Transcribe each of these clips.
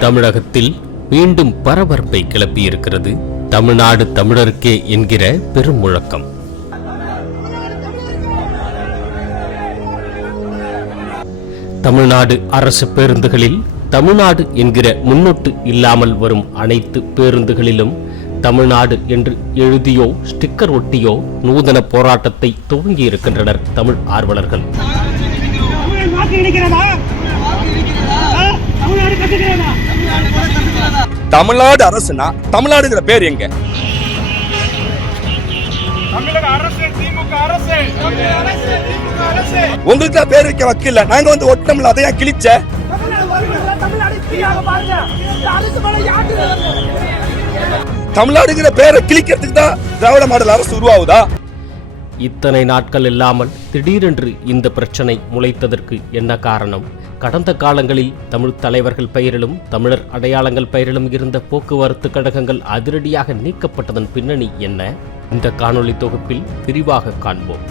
தமிழகத்தில் மீண்டும் பரபரப்பை கிளப்பியிருக்கிறது தமிழ்நாடு தமிழருக்கே என்கிற பெரும் முழக்கம் தமிழ்நாடு அரசு பேருந்துகளில் தமிழ்நாடு என்கிற முன்னொட்டு இல்லாமல் வரும் அனைத்து பேருந்துகளிலும் தமிழ்நாடு என்று எழுதியோ ஸ்டிக்கர் ஒட்டியோ நூதன போராட்டத்தை துவங்கி இருக்கின்றனர் தமிழ் ஆர்வலர்கள் தமிழ் வாக்கு இணைக்கிறதா ஆ? தமிழ்நாடு கட்டுகிறதா தமிழ்நாடு அரசுனா தமிழ்நாடுங்கிற பேர் எங்க? உங்களுக்கு தான் பேர் வைக்க வக்கில்ல நாங்க வந்து ஒட்டம்ல அதை ஏன் கிழிச்ச? தமிழ்நாடுங்கிற பேரை கிழிக்கிறதுக்கு தான் திராவிட மாடல் அரசு உருவாகுதா? இத்தனை நாட்கள் இல்லாமல் திடீரென்று இந்த பிரச்சனை முளைத்ததற்கு என்ன காரணம்? கடந்த காலங்களில் தமிழ் தலைவர்கள் பெயரிலும் தமிழர் அடையாளங்கள் பெயரிலும் இருந்த போக்குவரத்து கழகங்கள் அதிரடியாக நீக்கப்பட்டதன் பின்னணி என்ன? இந்த காணொளி தொகுப்பில் விரிவாக காண்போம்.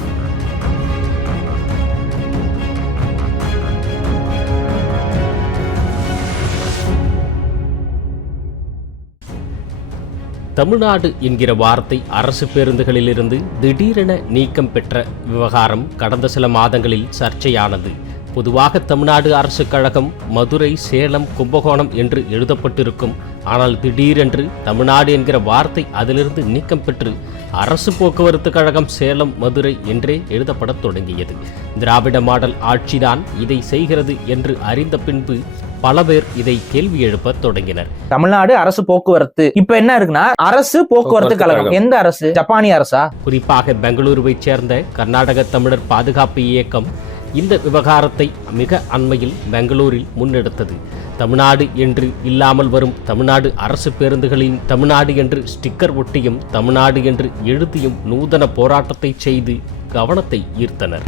தமிழ்நாடு என்கிற வார்த்தை அரசு பேருந்துகளிலிருந்து திடீரென நீக்கம் பெற்ற விவகாரம் கடந்த சில மாதங்களில் சர்ச்சையானது. பொதுவாக தமிழ்நாடு அரசு கழகம் மதுரை சேலம் கும்பகோணம் என்று எழுதப்பட்டிருக்கும். ஆனால் திடீரென்று தமிழ்நாடு என்கிற வார்த்தை அதிலிருந்து நீக்கம் பெற்று அரசு போக்குவரத்து கழகம் சேலம் மதுரை என்றே எழுதப்படத் தொடங்கியது. திராவிட மாடல் ஆட்சிதான் இதை செய்கிறது என்று அறிந்த பின்பு பல பேர் இதை கேள்வி எழுப்பத் தொடங்கினர். தமிழ்நாடு அரசு போக்குவரத்து. இப்ப என்ன இருக்குன்னா அரசு போக்குவரத்து கழகம். எந்த அரசு? ஜப்பானிய அரசா? குறிப்பாக பெங்களூருவைச் சேர்ந்த கர்நாடக தமிழர் பாதுகாப்பு இயக்கம் இந்த விவகாரத்தை மிக அண்மையில் பெங்களூரில் முன்னெடுத்தது. தமிழ்நாடு என்று இல்லாமல் வரும் தமிழ்நாடு அரசு பேருந்துகளின் தமிழ்நாடு என்று ஸ்டிக்கர் ஒட்டியும் தமிழ்நாடு என்று எழுதியும் நூதன போராட்டத்தை செய்து கவனத்தை ஈர்த்தனர்.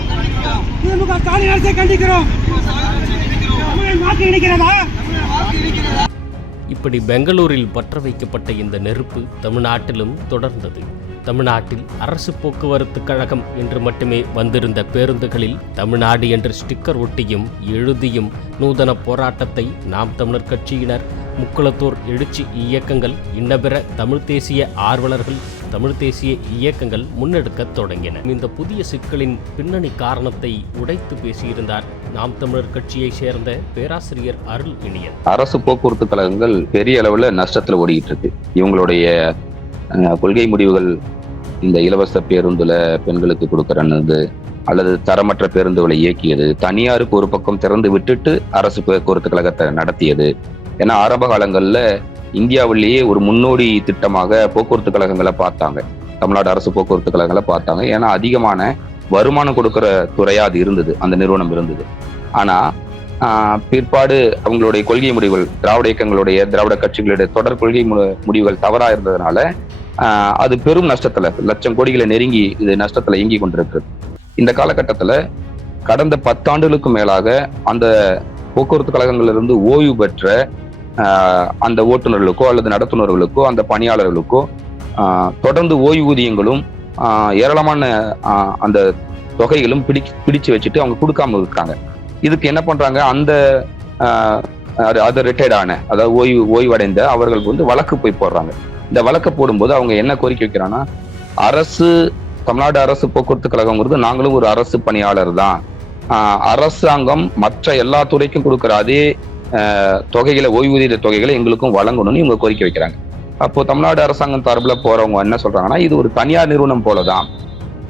இப்படி பெங்களூரில் பற்ற வைக்கப்பட்ட இந்த நெருப்பு தமிழ்நாட்டிலும் தொடர்ந்தது. தமிழ்நாட்டில் அரசு போக்குவரத்து கழகம் என்று மட்டுமே வந்திருந்த பேருந்துகளில் தமிழ்நாடு என்று ஸ்டிக்கர் ஒட்டியும் எழுதியும் நூதன போராட்டத்தை நாம் தமிழர் கட்சியினர் முக்குளத்தூர் எழுச்சி இயக்கங்கள் இன்னபிற தமிழ் தேசிய ஆர்வலர்கள் தமிழ் தேசிய இயக்கங்கள் முன்னெடுக்கத் தொடங்கின. இந்த புதிய சிக்கலின் பின்னணி காரணத்தை உடைத்து பேசியிருந்தார் நாம் தமிழர் கட்சியை சேர்ந்த பேராசிரியர் அருள் இனியன். அரசு போக்குவரத்து கழகங்கள் பெரிய அளவுல நஷ்டத்துல ஓடிக்கிட்டு இருக்கு இவங்களுடைய கொள்கை முடிவுகள் இந்த இலவச பேருந்துல பெண்களுக்கு கொடுக்கறது அல்லது தரமற்ற பேருந்துகளை இயக்கியது தனியாருக்கு ஒரு பக்கம் திறந்து விட்டுட்டு அரசு போக்குவரத்து கழகத்தை நடத்தியது. ஏன்னா ஆரம்ப காலங்களில் இந்தியாவிலேயே ஒரு முன்னோடி திட்டமாக போக்குவரத்து கழகங்களை பார்த்தாங்க. தமிழ்நாடு அரசு போக்குவரத்து கழகங்களை பார்த்தாங்க. ஏன்னா அதிகமான வருமானம் கொடுக்கிற துறையா அது இருந்தது. அந்த நிறுவனம் இருந்தது. ஆனா பிற்பாடு அவங்களுடைய கொள்கை முடிவுகள் திராவிட இயக்கங்களுடைய திராவிட கட்சிகளுடைய தொடர் கொள்கை மு- முடிவுகள் தவறா இருந்ததுனால அது பெரும் நஷ்டத்துல லட்சம் கோடிகளை நெருங்கி இது நஷ்டத்துல இயங்கி கொண்டிருக்கு இந்த காலகட்டத்துல கடந்த பத்தாண்டுகளுக்கு மேலாக அந்த போக்குவரத்து கழகங்களிலிருந்து ஓய்வு பெற்ற அந்த ஓட்டுநர்களுக்கோ அல்லது நடத்துனர்களுக்கோ அந்த பணியாளர்களுக்கோ தொடர்ந்து ஓய்வூதியங்களும் ஏராளமான அந்த தொகைகளும் பிடிச்சு பிடிச்சு வச்சுட்டு அவங்க கொடுக்காம இருக்காங்க. இதுக்கு என்ன பண்றாங்க? அந்த அது ரிட்டையர்ட் ஆன அதாவது ஓய்வு ஓய்வடைந்த அவர்கள் வந்து வழக்கு போய் போடுறாங்க. இந்த வழக்கு போடும்போது அவங்க என்ன கோரிக்கை வைக்கிறாங்கன்னா அரசு தமிழ்நாடு அரசு போக்குவரத்து கழகங்கிறது நாங்களும் ஒரு அரசு பணியாளர் தான். அரசாங்கம் மற்ற எல்லா துறைக்கும் கொடுக்குற அதே தொகைகளை ஓய்வூதிய தொகைகளை எங்களுக்கும் வழங்கணும்னு இவங்க கோரிக்கை வைக்கிறாங்க. அப்போ தமிழ்நாடு அரசாங்கம் சார்பில் போறவங்க என்ன சொல்றாங்கன்னா இது ஒரு தனியார் நிறுவனம் போலதான்.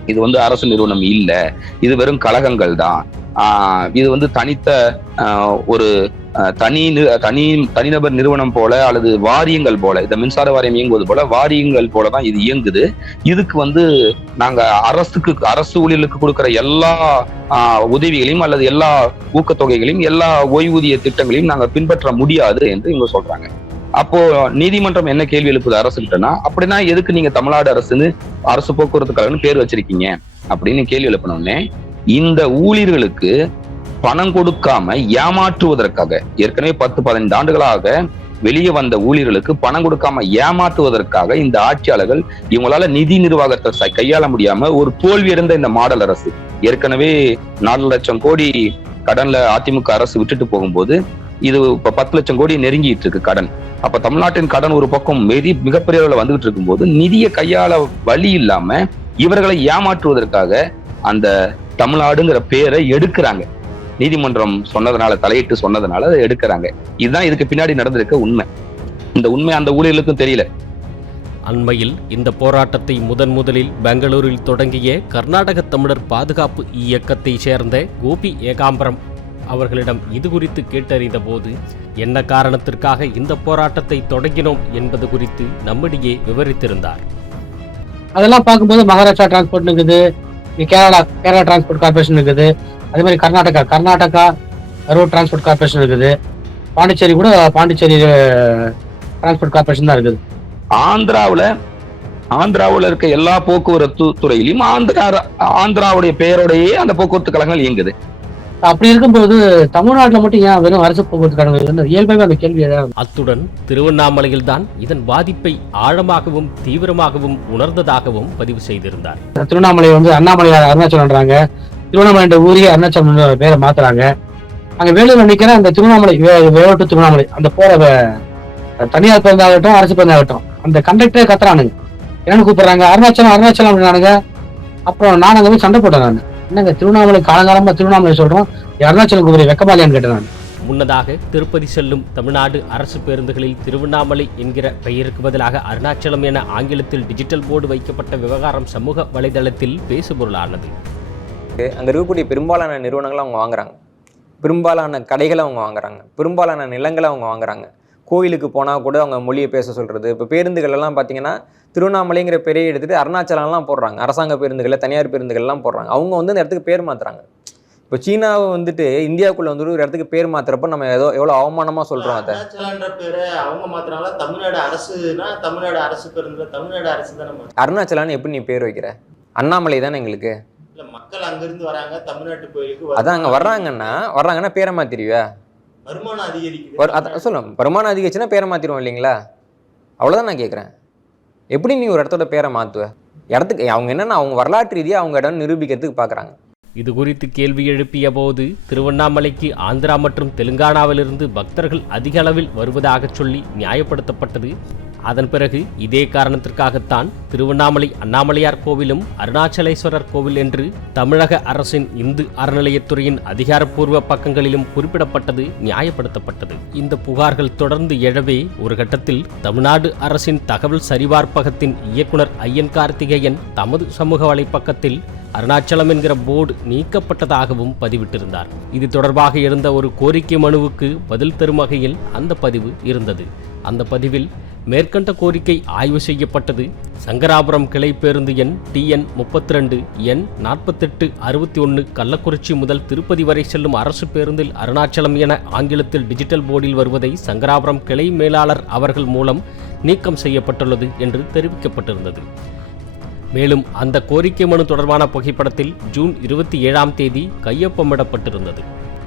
இது வந்து அரசு நிறுவனம் இல்லை. இது வெறும் கழகங்கள் தான். இது வந்து தனித்த ஆஹ் ஒரு தனி தனி தனிநபர் நிறுவனம் போல அல்லது வாரியங்கள் போல இந்த மின்சார வாரியம் இயங்குவது போல வாரியங்கள் போல தான் இது இயங்குது. இதுக்கு வந்து நாங்க அரசுக்கு அரசு ஊழியர்களுக்கு கொடுக்குற எல்லா உதவிகளையும் அல்லது எல்லா ஊக்கத்தொகைகளையும் எல்லா ஓய்வூதிய திட்டங்களையும் நாங்க பின்பற்ற முடியாது என்று இவங்க சொல்றாங்க. அப்போ நீதிமன்றம் என்ன கேள்வி எழுப்புது அரசு கிட்டனா அப்படின்னா எதுக்கு நீங்க தமிழ்நாடு அரசுன்னு அரசு போக்குவரத்து கழகம்னு பேர் வச்சிருக்கீங்க அப்படின்னு கேள்வி எழுப்பினோடனே இந்த ஊழியர்களுக்கு பணம் கொடுக்காம ஏமாற்றுவதற்காக ஏற்கனவே பத்து பதினைந்து ஆண்டுகளாக வெளியே வந்த ஊழியர்களுக்கு பணம் கொடுக்காம ஏமாற்றுவதற்காக இந்த ஆட்சியாளர்கள் இவங்களால நிதி நிர்வாகத்தை கையாள முடியாம ஒரு தோல்வியடைந்த இந்த மாடல் அரசு. ஏற்கனவே நாலு லட்சம் கோடி கடன்ல அதிமுக அரசு விட்டுட்டு போகும்போது இது இப்ப பத்து லட்சம் கோடி நெருங்கிட்டு இருக்கு கடன். அப்ப தமிழ்நாட்டின் கடன் ஒரு பக்கம் மெதி மிகப்பெரிய அளவில் வந்துகிட்டு இருக்கும்போது நிதியை கையாள வழி இல்லாம இவர்களை ஏமாற்றுவதற்காக அந்த தமிழ்நாடுங்கிற பேரை எடுக்கிறாங்க. நீதிமன்றம் சொன்னதுனால தலையிட்டு சொன்னதுனால அதை எடுக்கிறாங்க. இதுதான் இதுக்கு பின்னாடி நடந்திருக்க உண்மை. இந்த உண்மை அந்த ஊழியர்களுக்கும் தெரியல. அண்மையில் இந்த போராட்டத்தை முதன் முதலில் பெங்களூரில் தொடங்கிய கர்நாடக தமிழர் பாதுகாப்பு இயக்கத்தை சேர்ந்த கோபி ஏகாம்பரம் அவர்களிடம் இது குறித்து கேட்டறிந்த போது என்ன காரணத்திற்காக இந்த போராட்டத்தை தொடங்கினோம் என்பது குறித்து நம்மிடையே விவரித்திருந்தார். அதெல்லாம் பார்க்கும்போது மகாராஷ்டிரா டிரான்ஸ்போர்ட் இருக்குது. கேரளா கேரளா டிரான்ஸ்போர்ட் கார்பரேஷன் இருக்குது. அதே மாதிரி Karnataka Karnataka road transport corporation இருக்குது. பாண்டிச்சேரி கூட பாண்டிச்சேரி டிரான்ஸ்போர்ட் கார்பரேஷன் தான் இருக்குது. ஆந்திராவில் ஆந்திராவில் இருக்க எல்லா போக்குவரத்து துறையிலும் ஆந்திரா ஆந்திராவுடைய பெயரோடையே அந்த போக்குவரத்து கழகங்கள் இயங்குது. அப்படி இருக்கும்போது தமிழ்நாட்டுல மட்டும் ஏன் வெறும் அரசு போக்குவரத்து கழகம் இயல்பாகவே அந்த கேள்வி அத்துடன் திருவண்ணாமலையில்தான் இதன் பாதிப்பை ஆழமாகவும் தீவிரமாகவும் உணர்ந்ததாகவும் பதிவு செய்திருந்தார். திருவண்ணாமலை வந்து அண்ணாமலை அருணாச்சலம்ன்றாங்க. திருவண்ணாமலை என்ற ஊரே அருணாச்சலம் பேரை மாத்துறாங்க. அங்க வேலூர் நினைக்கிற அந்த திருவண்ணாமலை வே- வேலூர் to திருவண்ணாமலை அந்த போற தனியார் பேருந்தாகட்டும் அரசு பேருந்தாகட்டும் அந்த கண்டக்டரே கத்துறானுங்க. என்னன்னு கூப்பிடுறாங்க? அருணாச்சலம் அருணாச்சலம் அப்படின்னானுங்க. அப்புறம் நான் அங்க போய் சண்டை போட்டேன் நான். என்னங்க திருவண்ணாமலை காலங்காலமா திருவண்ணாமலை சொல்றோம்? அருணாச்சலம் கூப்பிடுற வெக்கமாலியான்னு கேட்டேன் முன்னதாக திருப்பதி செல்லும் தமிழ்நாடு அரசு பேருந்துகளில் திருவண்ணாமலை என்கிற பெயருக்கு பதிலாக அருணாச்சலம் என ஆங்கிலத்தில் டிஜிட்டல் போர்டு வைக்கப்பட்ட விவகாரம் சமூக வலைதளத்தில் பேசுபொருளானது. அங்கே இருக்கக்கூடிய பெரும்பாலான நிறுவனங்களை அவங்க வாங்குறாங்க. பெரும்பாலான கடைகளை அவங்க வாங்குறாங்க. பெரும்பாலான நிலங்களை அவங்க வாங்குறாங்க. கோயிலுக்கு போனால் கூட அவங்க மொழியை பேச சொல்கிறது இப்போ பேருந்துகள் எல்லாம் பார்த்தீங்கன்னா திருவண்ணாமலைங்கிற பெரிய எடுத்துகிட்டு அருணாச்சலம்லாம் போடுறாங்க. அரசாங்க பேருந்துகளை தனியார் பேருந்துகள்லாம் போடுறாங்க. அவங்க வந்து அந்த இடத்துக்கு பேர் மாற்றுறாங்க இப்போ சீனாவை வந்துட்டு இந்தியாவுக்குள்ளே வந்துட்டு ஒரு இடத்துக்கு பேர் மாத்துறப்ப நம்ம ஏதோ எவ்வளோ அவமானமாக சொல்கிறோம் அதை. பேரை அவங்க மாத்தினால தமிழ்நாடு அரசுனா தமிழ்நாடு அரசு பேருந்துல தமிழ்நாடு அரசு தானே. அருணாச்சலான்னு எப்படி நீ பேர் வைக்கிற? அண்ணாமலை தானே எங்களுக்கு. மக்கள் அங்கிருந்து வராங்க தமிழ்நாட்டு கோயிலுக்கு அதான் அங்கே வர்றாங்கன்னா வர்றாங்கன்னா பேரை மாத்திருவியா? வருமானம் அதிகரிக்குது. சொல்லுங்க. வருமானம் அதிகரிச்சுன்னா பேரை மாத்திருவோம் இல்லைங்களா? அவ்வளோதான் நான் கேட்குறேன் எப்படி நீ ஒரு இடத்தோட பேரை மாற்றுவ இடத்துக்கு அவங்க என்னென்னா அவங்க வரலாற்று ரீதியாக அவங்க இடம் நிரூபிக்கிறதுக்கு பார்க்குறாங்க இது குறித்து கேள்வி எழுப்பிய போது திருவண்ணாமலைக்கு ஆந்திரா மற்றும் தெலுங்கானாவிலிருந்து பக்தர்கள் அதிக அளவில் வருவதாக சொல்லி நியாயப்படுத்தப்பட்டது. அதன் பிறகு இதே காரணத்திற்காகத்தான் திருவண்ணாமலை அண்ணாமலையார் கோவிலும் அருணாச்சலேஸ்வரர் கோவில் என்று தமிழக அரசின் இந்து அறநிலையத்துறையின் அதிகாரப்பூர்வ பக்கங்களிலும் குறிப்பிடப்பட்டது நியாயப்படுத்தப்பட்டது. இந்த புகார்கள் தொடர்ந்து எழவே ஒரு கட்டத்தில் தமிழ்நாடு அரசின் தகவல் சரிபார்ப்பகத்தின் இயக்குனர் ஐயன் கார்த்திகேயன் தமது சமூக வலைப்பக்கத்தில் அருணாச்சலம் என்கிற போர்டு நீக்கப்பட்டதாகவும் பதிவிட்டிருந்தார். இது தொடர்பாக இருந்த ஒரு கோரிக்கை மனுவுக்கு பதில் தரும் வகையில் அந்த பதிவு இருந்தது. அந்த பதிவில் மேற்கண்ட கோரிக்கை ஆய்வு செய்யப்பட்டது. சங்கராபுரம் கிளை பேருந்து எண் டிஎன் முப்பத்தி ரெண்டு எண் நாற்பத்தெட்டு அறுபத்தி ஒன்று கள்ளக்குறிச்சி முதல் திருப்பதி வரை செல்லும் அரசு பேருந்தில் அருணாச்சலம் என ஆங்கிலத்தில் டிஜிட்டல் போர்டில் வருவதை சங்கராபுரம் கிளை மேலாளர் அவர்கள் மூலம் நீக்கம் செய்யப்பட்டுள்ளது என்று தெரிவிக்கப்பட்டிருந்தது. மேலும் அந்த கோரிக்கை மனு தொடர்பான புகைப்படத்தில் ஜூன் இருபத்தி ஏழாம் தேதி கையொப்பமிடப்பட்டிருந்தது.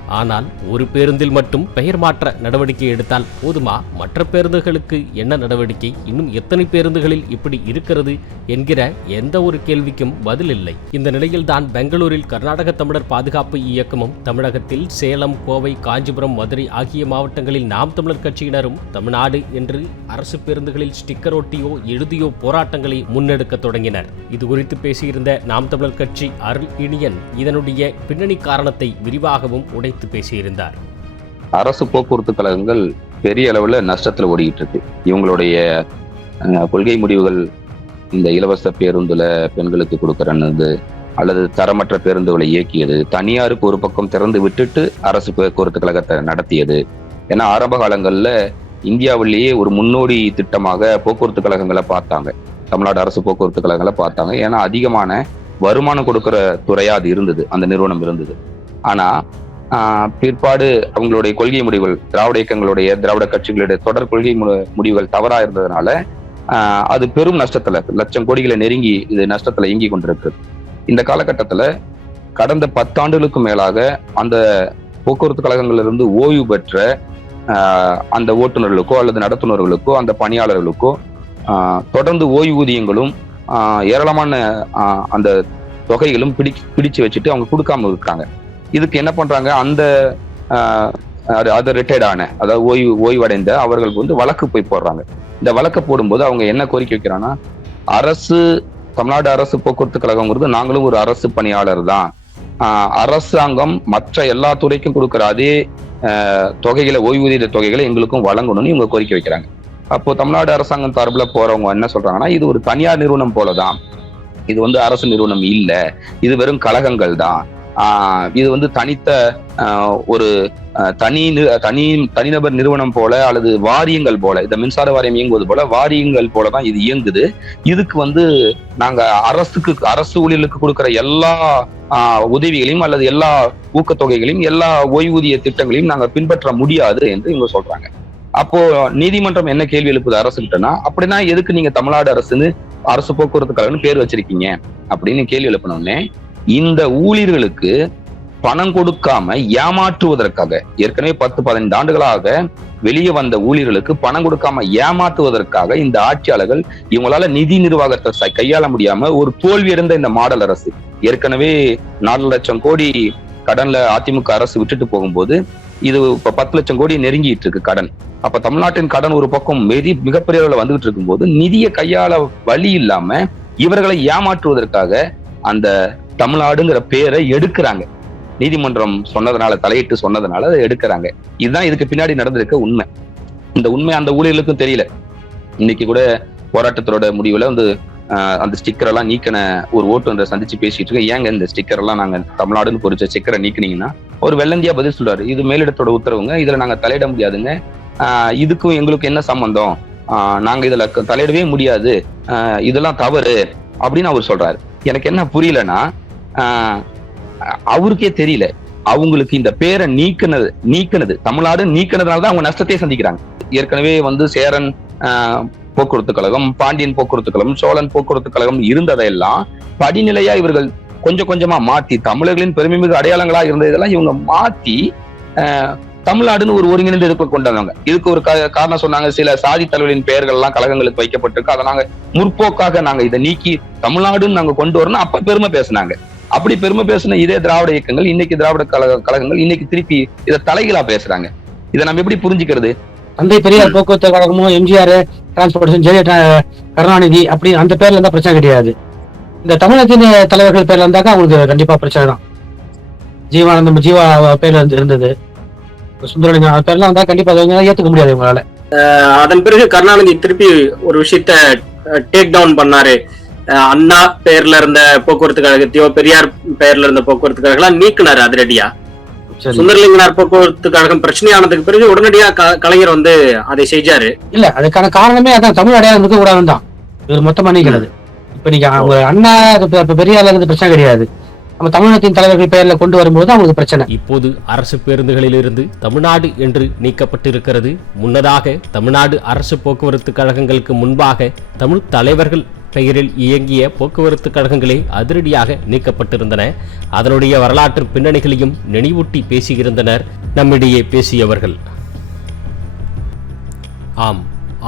ஆனால் ஒரு பேருந்தில் மட்டும் பெயர் மாற்ற நடவடிக்கை எடுத்தால் போதுமா? மற்ற பேருந்துகளுக்கு என்ன நடவடிக்கை? இன்னும் எத்தனை பேருந்துகளில் இப்படி இருக்கிறது என்கிற எந்த ஒரு கேள்விக்கும் பதில் இல்லை. இந்த நிலையில்தான் பெங்களூரில் கர்நாடக தமிழர் பாதுகாப்பு இயக்கமும் தமிழகத்தில் சேலம் கோவை காஞ்சிபுரம் மதுரை ஆகிய மாவட்டங்களில் நாம் தமிழர் கட்சியினரும் தமிழ்நாடு என்று அரசு பேருந்துகளில் ஸ்டிக்கர் ஒட்டியோ எழுதியோ போராட்டங்களை முன்னெடுக்க தொடங்கினர். இது குறித்து பேசியிருந்த நாம் தமிழர் கட்சி அருள் இனியன் இதனுடைய பின்னணி காரணத்தை விரிவாகவும் உடை உடைத்து பேசியிருந்தார். அரசு போக்குவரத்து கழகங்கள் பெரிய அளவில் நஷ்டத்தில் ஓடிக்கிட்டு இருக்கு இவங்களுடைய கொள்கை முடிவுகள் இந்த இலவச பேருந்துல பெண்களுக்கு கொடுக்கறது அல்லது தரமற்ற பேருந்துகளை இயக்கியது தனியாருக்கு ஒரு பக்கம் திறந்து விட்டுட்டு அரசு போக்குவரத்து கழகத்தை நடத்தியது. ஏன்னா ஆரம்ப காலங்களில் இந்தியாவிலேயே ஒரு முன்னோடி திட்டமாக போக்குவரத்து கழகங்களை பார்த்தாங்க. தமிழ்நாடு அரசு போக்குவரத்து கழகங்களை பார்த்தாங்க. ஏன்னா அதிகமான வருமானம் கொடுக்கிற துறையா அது இருந்தது. அந்த நிறுவனம் இருந்தது. ஆனா பிற்பாடு அவங்களுடைய கொள்கை முடிவுகள் திராவிட இயக்கங்களுடைய திராவிட கட்சிகளுடைய தொடர் கொள்கை முடிவுகள் தவறா இருந்ததுனால அது பெரும் நஷ்டத்துல லட்சம் கோடிகளை நெருங்கி இது நஷ்டத்துல இயங்கி கொண்டிருக்கு. இந்த காலகட்டத்துல கடந்த பத்தாண்டுகளுக்கு மேலாக அந்த போக்குவரத்து கழகங்களிலிருந்து ஓய்வு பெற்ற அந்த ஓட்டுநர்களுக்கோ அல்லது நடத்துனர்களுக்கோ அந்த பணியாளர்களுக்கோ தொடர்ந்து ஓய்வூதியங்களும் ஏராளமான அந்த தொகைகளும் பிடி பிடிச்சு வச்சுட்டு அவங்க கொடுக்காம இருக்காங்க. இதுக்கு என்ன பண்றாங்க? அந்த அது அது ரிட்டையர்ட் ஆன அதாவது ஓய்வு ஓய்வடைந்த அவர்களுக்கு வந்து வழக்கு போய் போடுறாங்க. இந்த வழக்கு போடும்போது அவங்க என்ன கோரிக்கை வைக்கிறாங்கன்னா அரசு தமிழ்நாடு அரசு போக்குவரத்து கழகங்கிறது நாங்களும் ஒரு அரசு பணியாளர் தான். அரசாங்கம் மற்ற எல்லா துறைக்கும் கொடுக்குற அதே தொகைகளை ஓய்வூதிய தொகைகளை எங்களுக்கும் வழங்கணும்னு இவங்க கோரிக்கை வைக்கிறாங்க. அப்போ தமிழ்நாடு அரசாங்கம் சார்பில் போறவங்க என்ன சொல்றாங்கன்னா இது ஒரு தனியார் நிறுவனம் போலதான். இது வந்து அரசு நிறுவனம் இல்லை. இது வெறும் கழகங்கள் தான். இது வந்து தனித்த ஒரு தனி நி- தனி தனிநபர் நிறுவனம் போல அல்லது வாரியங்கள் போல இந்த மின்சார வாரியம் இயங்குவது போல வாரியங்கள் போல தான் இது இயங்குது. இதுக்கு வந்து நாங்க அரசுக்கு அரசு ஊழியர்களுக்கு கொடுக்கிற எல்லா உதவிகளையும் அல்லது எல்லா ஊக்கத்தொகைகளையும் எல்லா ஓய்வூதிய திட்டங்களையும் நாங்க பின்பற்ற முடியாது என்று இவங்க சொல்றாங்க. அப்போ நீதிமன்றம் என்ன கேள்வி எழுப்புது அரசு அப்படின்னா எதுக்கு நீங்க தமிழ்நாடு அரசுன்னு அரசு போக்குவரத்து கழகம்னு பேர் வச்சிருக்கீங்க? அப்படின்னு கேள்வி எழுப்பினோடனே இந்த ஊழியர்களுக்கு பணம் கொடுக்காம ஏமாற்றுவதற்காக ஏற்கனவே பத்து பதினைந்து ஆண்டுகளாக வெளியே வந்த ஊழியர்களுக்கு பணம் கொடுக்காம ஏமாற்றுவதற்காக இந்த ஆட்சியாளர்கள் இவங்களால நிதி நிர்வாகத்தை கையாள முடியாம ஒரு தோல்வி இருந்த இந்த மாடல் அரசு. ஏற்கனவே நாலு லட்சம் கோடி கடன்ல அதிமுக அரசு விட்டுட்டு போகும்போது இது இப்ப பத்து லட்சம் கோடி நெருங்கிட்டு இருக்கு கடன். அப்ப தமிழ்நாட்டின் கடன் ஒரு பக்கம் மெதி மிகப்பெரிய அளவில் வந்துகிட்டு இருக்கும்போது நிதியை கையாள வழி இல்லாம இவர்களை ஏமாற்றுவதற்காக அந்த தமிழ்நாடுங்கிற பேரை எடுக்கிறாங்க. நீதிமன்றம் சொன்னதுனால தலையிட்டு சொன்னதுனால அதை எடுக்கிறாங்க. இதுதான் இதுக்கு பின்னாடி நடந்திருக்க உண்மை. இந்த உண்மை அந்த ஊழியர்களுக்கும் தெரியல. இன்னைக்கு கூட போராட்டத்தோட முடிவுல வந்து அந்த ஸ்டிக்கர் எல்லாம் நீக்கின ஒரு ஓட்டுநரை சந்திச்சு பேசிட்டு இருக்கேன். ஏங்க இந்த ஸ்டிக்கர் எல்லாம் நாங்க தமிழ்நாடுன்னு பொறிச்ச ஸ்டிக்கரை நீக்கினீங்கன்னா ஒரு வெள்ளந்தியா பதில் சொல்றாரு. இது மேலிடத்தோட உத்தரவுங்க. இதுல நாங்க தலையிட முடியாதுங்க. இதுக்கும் எங்களுக்கு என்ன சம்பந்தம்? நாங்க இதுல க- தலையிடவே முடியாது. இதெல்லாம் தவறு அப்படின்னு அவர் சொல்றாரு. எனக்கு என்ன புரியலன்னா அவருக்கே தெரியல. அவங்களுக்கு இந்த பேரை நீக்கினது நீக்கினது தமிழ்நாடு நீக்கினதுனாலதான் அவங்க நஷ்டத்தை சந்திக்கிறாங்க. ஏற்கனவே வந்து சேரன் ஆஹ், போக்குவரத்து கழகம் பாண்டியன் போக்குவரத்து கழகம் சோழன் போக்குவரத்து கழகம் இருந்ததையெல்லாம் படிநிலையா இவர்கள் கொஞ்சம் கொஞ்சமா மாத்தி தமிழர்களின் பெருமைமிகு அடையாளங்களா இருந்த இதெல்லாம் இவங்க மாத்தி ஆஹ், தமிழ்நாடுன்னு ஒரு ஒருங்கிணைந்த இதுக்கு கொண்டு வந்தாங்க இதுக்கு ஒரு காரணம் சொன்னாங்க சில சாதி தலைவர்களின் பெயர்கள் எல்லாம் கழகங்களுக்கு வைக்கப்பட்டிருக்கு. அதை நாங்க முற்போக்காக நாங்க இதை நீக்கி தமிழ்நாடுன்னு நாங்க கொண்டு வரணும். அப்ப பெருமை பேசுனாங்க. அப்படி பெருமை பேசின இதே திராவிட இயக்கங்கள் இன்னைக்கு திராவிட கழக கழகங்கள் இன்னைக்கு திருப்பி இதை தலைகளா பேசுறாங்க. இதை நம்ம எப்படி புரிஞ்சுக்கிறது? தந்தை பெரியார் போக்குவரத்து கழகமோ எம்ஜிஆர் டிரான்ஸ்போர்டேஷன் ஜெய கருணாநிதி அப்படி அந்த பேர்ல இருந்தா பிரச்சனை கிடையாது. இந்த தமிழகத்தின் தலைவர்கள் பேர்ல இருந்தாக்கா அவங்களுக்கு கண்டிப்பா பிரச்சனை தான். ஜீவானந்தம் ஜீவா பேர்ல இருந்து- இருந்தது. சுந்தரலிங்கம் பேர்லாம் வந்தா கண்டிப்பா அதை ஏத்துக்க முடியாது இவங்களால. அதன் பிறகு கருணாநிதி திருப்பி ஒரு விஷயத்த டேக் டவுன் பண்ணாரு. அண்ணா பேர்ல இருந்த போக்குவரத்து கழகத்தையோ பெரியார் பெயர்ல இருந்த போக்குவரத்து கழகம் நீக்கினாரு அதிரடியா. சுந்தரலிங்கனார் போக்குவரத்து கழகம் பிரச்சனையானதுக்கு பிறகு உடனடியா கலைஞர் வந்து அதை செஞ்சாரு இல்ல அதுக்கான காரணமே அதான் தமிழ் அடையாளம் இருக்க கூடாதுன்னு தான். இவர் மொத்தமா நீக்கிறது இப்ப நீங்க அவங்க அண்ணா பெரியார்ல இருந்து பிரச்சனை கிடையாது. நம்ம தமிழகத்தின் தலைவர்கள் பெயர்ல கொண்டு வரும்போது அவங்களுக்கு பிரச்சனை. இப்போது அரசு பேருந்துகளிலிருந்து தமிழ்நாடு என்று நீக்கப்பட்டிருக்கிறது. முன்னதாக தமிழ்நாடு அரசு போக்குவரத்து கழகங்களுக்கு முன்பாக தமிழ் தலைவர்கள் பெயரில் இயங்கிய போக்குவரத்து கழகங்களே அதிரடியாக நீக்கப்பட்டிருந்தன. அதனுடைய வரலாற்று பின்னணிகளையும் நினைவூட்டி பேசியிருந்தனர் நம்மிடையே பேசியவர்கள். ஆம்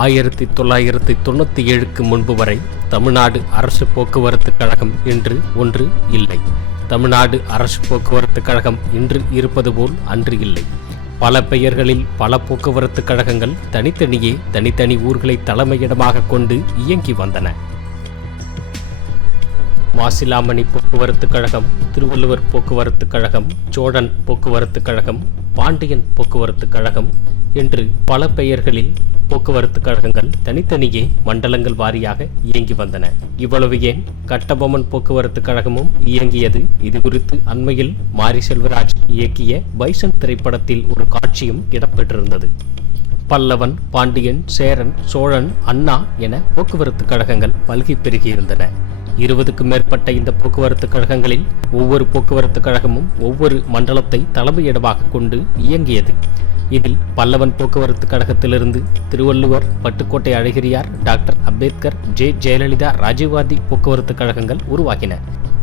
ஆயிரத்தி தொள்ளாயிரத்தி தொண்ணூற்றி ஏழுக்கு முன்பு வரை தமிழ்நாடு அரசு போக்குவரத்து கழகம் என்று ஒன்று இல்லை. தமிழ்நாடு அரசு போக்குவரத்து கழகம் இன்று இருப்பது போல் அன்று இல்லை. பல பெயர்களில் பல போக்குவரத்து கழகங்கள் தனித்தனியே தனித்தனி ஊர்களை தலைமையிடமாக கொண்டு இயங்கி வந்தன. மாசிலாமணி போக்குவரத்து கழகம் திருவள்ளுவர் போக்குவரத்து கழகம் சோழன் போக்குவரத்து கழகம் பாண்டியன் போக்குவரத்து கழகம் என்று பல பெயர்களில் போக்குவரத்து கழகங்கள் தனித்தனியே மண்டலங்கள் வாரியாக இயங்கி வந்தன. இவ்வளவு ஏன்? கட்டபொம்மன் போக்குவரத்து கழகமும் இயங்கியது இது குறித்து அண்மையில் மாரி செல்வராஜ் இயக்கிய பைசன் திரைப்படத்தில் ஒரு காட்சியும் இடம்பெற்றிருந்தது. பல்லவன் பாண்டியன் சேரன் சோழன் அண்ணா என போக்குவரத்து கழகங்கள் பல்கி பெருகியிருந்தன. இருபதுக்கும் மேற்பட்ட இந்த போக்குவரத்து கழகங்களில் ஒவ்வொரு போக்குவரத்து கழகமும் ஒவ்வொரு மண்டலத்தை தலைமையிடமாக கொண்டு இயங்கியது. இதில் பல்லவன் போக்குவரத்து கழகத்திலிருந்து திருவள்ளுவர் பட்டுக்கோட்டை அழகிரியார் டாக்டர் அம்பேத்கர் ஜே. ஜெயலலிதா ராஜீவ்காந்தி போக்குவரத்து கழகங்கள் உருவாகின.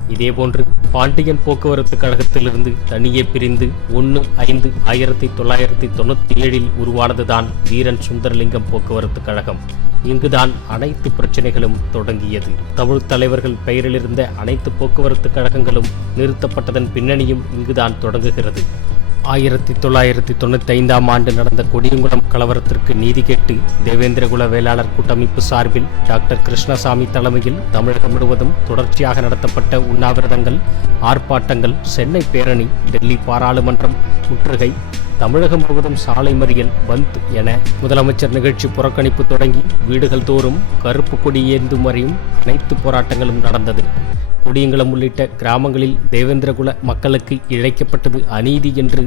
இதேபோன்று பாண்டியன் போக்குவரத்து கழகத்திலிருந்து தனியே பிரிந்து ஒன்று ஐந்து ஆயிரத்தி தொள்ளாயிரத்தி தொண்ணூற்றி ஏழில் உருவானதுதான் வீரன் சுந்தரலிங்கம் போக்குவரத்து கழகம். இங்குதான் அனைத்து பிரச்சனைகளும் தொடங்கியது. தமிழ் தலைவர்கள் பெயரிலிருந்த அனைத்து போக்குவரத்து கழகங்களும் நிறுத்தப்பட்டதன் பின்னணியும் இங்குதான் தொடங்குகிறது. ஆயிரத்தி தொள்ளாயிரத்தி தொண்ணூத்தி ஐந்தாம் ஆண்டு நடந்த கொடியங்குளம் கலவரத்திற்கு நீதி கேட்டு தேவேந்திரகுல வேளாளர் கூட்டமைப்பு சார்பில் டாக்டர் கிருஷ்ணசாமி தலைமையில் தமிழகம் முழுவதும் தொடர்ச்சியாக நடத்தப்பட்ட உண்ணாவிரதங்கள் ஆர்ப்பாட்டங்கள் சென்னை பேரணி டெல்லி பாராளுமன்றம் முற்றுகை தமிழகம் முழுவதும் சாலை மறியல் பந்த் என முதலமைச்சர் நிகழ்ச்சி புறக்கணிப்பு தொடங்கி வீடுகள் தோறும் கருப்பு கொடி ஏந்தும் வரையும் அனைத்து போராட்டங்களும் நடந்தது. கொடியங்குளம் உள்ளிட்ட கிராமங்களில் தேவேந்திரகுல மக்களுக்கு இழைக்கப்பட்டது அநீதி என்று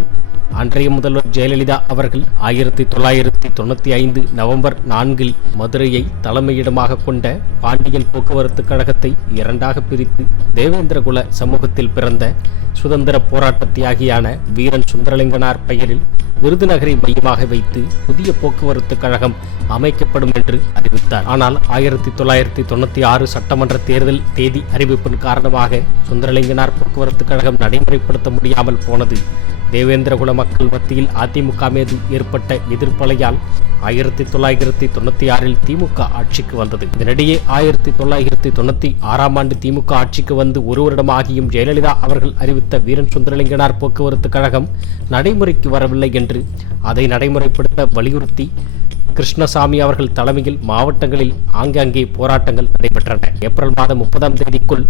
அன்றைய முதல்வர் ஜெயலலிதா அவர்கள் ஆயிரத்தி தொள்ளாயிரத்தி தொண்ணூற்றி ஐந்து நவம்பர் நான்கில் மதுரையை தலைமையிடமாக கொண்ட பாண்டியன் போக்குவரத்து கழகத்தை இரண்டாக பிரித்து தேவேந்திரகுல சமூகத்தில் பிறந்த சுதந்திர போராட்ட தியாகியான வீரன் சுந்தரலிங்கனார் பெயரில் விருதுநகரை மையமாக வைத்து புதிய போக்குவரத்து கழகம் அமைக்கப்படும் என்று அறிவித்தார். ஆனால் ஆயிரத்தி தொள்ளாயிரத்தி தொண்ணூற்றி ஆறு சட்டமன்ற தேர்தல் தேதி அறிவிப்பின் காரணமாக சுந்தரலிங்கனார் போக்குவரத்து கழகம் நடைமுறைப்படுத்த முடியாமல் போனது தேவேந்திரகுல மக்கள் மத்தியில் அதிமுக மீது ஏற்பட்ட எதிர்ப்பலையால் ஆயிரத்தி தொள்ளாயிரத்தி தொண்ணூத்தி ஆறில் திமுக ஆட்சிக்கு வந்தது. இதனிடையே ஆயிரத்தி தொள்ளாயிரத்தி தொண்ணூத்தி ஆறாம் ஆண்டு திமுக ஆட்சிக்கு வந்து ஒரு வருடம் ஆகியும் ஜெயலலிதா அவர்கள் அறிவித்த வீரன் சுந்தரலிங்கனார் போக்குவரத்து கழகம் நடைமுறைக்கு வரவில்லை என்று அதை நடைமுறைப்படுத்த வலியுறுத்தி கிருஷ்ணசாமி அவர்கள் தலைமையில் மாவட்டங்களில் ஆங்காங்கே போராட்டங்கள் நடைபெற்றன. ஏப்ரல் மாதம் முப்பதாம் தேதிக்குள்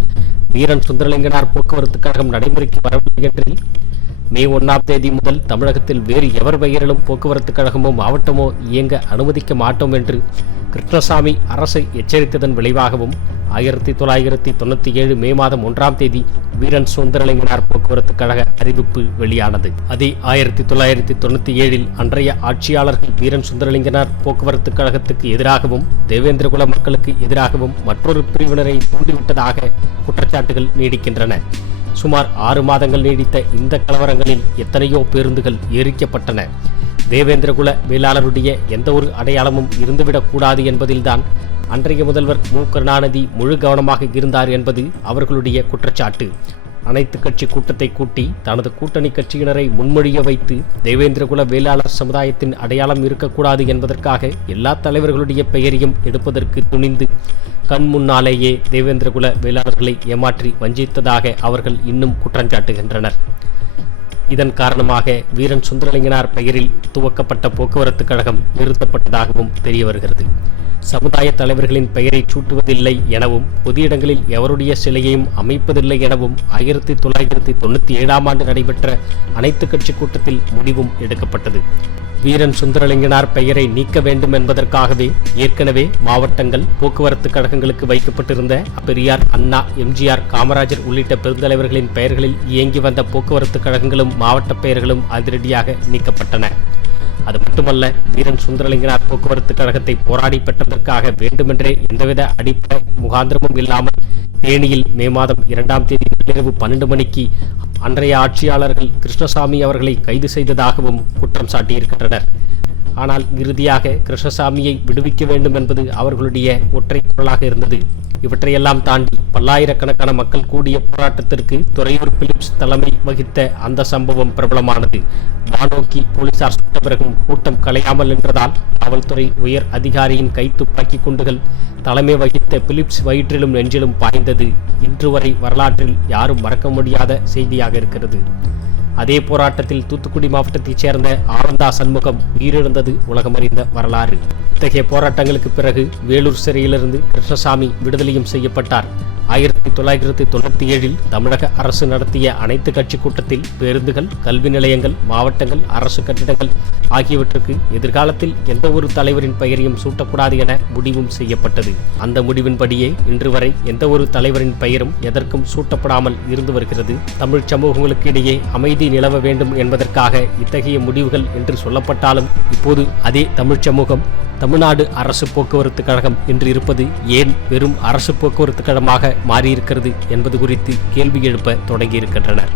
வீரன் சுந்தரலிங்கனார் போக்குவரத்து கழகம் நடைமுறைக்கு வரவில்லை என்றில் மே ஒன்றாம் தேதி முதல் தமிழகத்தில் வேறு எவர் பெயரிலும் போக்குவரத்து கழகமோ மாவட்டமோ இயங்க அனுமதிக்க மாட்டோம் என்று கிருஷ்ணசாமி அரசை எச்சரித்ததன் விளைவாகவும் ஆயிரத்தி தொள்ளாயிரத்தி தொண்ணூற்றி ஏழு மே மாதம் ஒன்றாம் தேதி வீரன் சுந்தரலிங்கனார் போக்குவரத்து கழக அறிவிப்பு வெளியானது. அதே ஆயிரத்தி தொள்ளாயிரத்தி தொண்ணூற்றி ஏழில் அன்றைய ஆட்சியாளர்கள் வீரன் சுந்தரலிங்கனார் போக்குவரத்து கழகத்துக்கு எதிராகவும் தேவேந்திரகுல மக்களுக்கு எதிராகவும் மற்றொரு பிரிவினரை தூண்டிவிட்டதாக குற்றச்சாட்டுகள் நீடிக்கின்றன. சுமார் ஆறு மாதங்கள் நீடித்த இந்த கலவரங்களில் எத்தனையோ பேருந்துகள் எரிக்கப்பட்டன. தேவேந்திரகுல வேளாளருடைய எந்த ஒரு அடையாளமும் இருந்துவிடக்கூடாது என்பதில்தான் அன்றைய முதல்வர் மு. கருணாநிதி முழு கவனமாக இருந்தார் என்பது அவர்களுடைய குற்றச்சாட்டு. அனைத்து கட்சி கூட்டத்தை கூட்டி தனது கூட்டணி கட்சியினரை முன்மொழிய வைத்து தேவேந்திரகுல வேளாளர் சமுதாயத்தின் அடையாளம் இருக்கக்கூடாது என்பதற்காக எல்லா தலைவர்களுடைய பெயரையும் எடுப்பதற்கு துணிந்து கண் முன்னாலேயே தேவேந்திரகுல வேளாளர்களை ஏமாற்றி வஞ்சித்ததாக அவர்கள் இன்னும் குற்றஞ்சாட்டுகின்றனர் இதன் காரணமாக வீரன் சுந்தரலிங்கனார் பெயரில் துவக்கப்பட்ட போக்குவரத்து கழகம் நிறுத்தப்பட்டதாகவும் தெரிய வருகிறது சமுதாய தலைவர்களின் பெயரை சூட்டுவதில்லை எனவும் பொது இடங்களில் எவருடைய சிலையையும் அமைப்பதில்லை எனவும் ஆயிரத்தி தொள்ளாயிரத்தி தொண்ணூற்றி ஏழாம் ஆண்டு நடைபெற்ற அனைத்து கட்சி கூட்டத்தில் முடிவும் எடுக்கப்பட்டது. வீரன் சுந்தரலிங்கனார் பெயரை நீக்க வேண்டும் என்பதற்காகவே ஏற்கனவே மாவட்டங்கள் போக்குவரத்து கழகங்களுக்கு வைக்கப்பட்டிருந்த பெரியார் அண்ணா எம்ஜிஆர் காமராஜர் உள்ளிட்ட பெருந்தலைவர்களின் பெயர்களில் இயங்கி வந்த போக்குவரத்து கழகங்களும் மாவட்ட பெயர்களும் அதிரடியாக நீக்கப்பட்டன. அது மட்டுமல்ல வீரன் சுந்தரலிங்கனார் போக்குவரத்து கழகத்தை போராடி பெற்றதற்காக வேண்டுமென்றே எந்தவித அடிப்படை முகாந்திரமும் இல்லாமல் தேனியில் மே மாதம் இரண்டாம் தேதி நள்ளிரவு பன்னெண்டு மணிக்கு அன்றைய ஆட்சியாளர்கள் கிருஷ்ணசாமி அவர்களை கைது செய்ததாகவும் குற்றம் சாட்டியிருக்கின்றனர். ஆனால் இறுதியாக கிருஷ்ணசாமியை விடுவிக்க வேண்டும் என்பது அவர்களுடைய ஒற்றை குரலாக இருந்தது. இவற்றையெல்லாம் தாண்டி பல்லாயிரக்கணக்கான மக்கள் கூடிய போராட்டத்திற்கு துறையூர் பிலிப்ஸ் தலைமை வகித்த அந்த சம்பவம் பிரபலமானது. வானோக்கி போலீசார் சுட்ட பிறகும் கூட்டம் கலையாமல் நின்றதால் காவல்துறை உயர் அதிகாரியின் கை துப்பாக்கி குண்டுகள் தலைமை வகித்த பிலிப்ஸ் வயிற்றிலும் நெஞ்சிலும் பாய்ந்தது. இன்று வரை வரலாற்றில் யாரும் மறக்க முடியாத செய்தியாக இருக்கிறது. அதே போராட்டத்தில் தூத்துக்குடி மாவட்டத்தைச் சேர்ந்த ஆனந்தா சண்முகம் உயிரிழந்தது உலகமறிந்த வரலாறு. இத்தகைய போராட்டங்களுக்கு பிறகு வேலூர் சிறையிலிருந்து கிருஷ்ணசாமி விடுதலையும் செய்யப்பட்டார். ஆயிரத்தி தொள்ளாயிரத்தி தொண்ணூற்றி ஏழில் தமிழக அரசு நடத்திய அனைத்து கட்சி கூட்டத்தில் பேருந்துகள் கல்வி நிலையங்கள் மாவட்டங்கள் அரசு கட்டிடங்கள் ஆகியவற்றுக்கு எதிர்காலத்தில் எந்த ஒரு தலைவரின் பெயரையும் சூட்டக்கூடாது என முடிவும் செய்யப்பட்டது. அந்த முடிவின்படியே இன்று வரை எந்த ஒரு தலைவரின் பெயரும் எதற்கும் சூட்டப்படாமல் இருந்து வருகிறது. தமிழ் சமூகங்களுக்கு இடையே அமைதி நிலவ வேண்டும் என்பதற்காக இத்தகைய முடிவுகள் என்று சொல்லப்பட்டாலும் இப்போது அதே தமிழ் சமூகம் தமிழ்நாடு அரசு போக்குவரத்து கழகம் என்று இருப்பது ஏன் வெறும் அரசு போக்குவரத்து கழகமாக மாறியிருக்கிறது என்பது குறித்து கேள்வி எழுப்ப தொடங்கியிருக்கின்றனர்.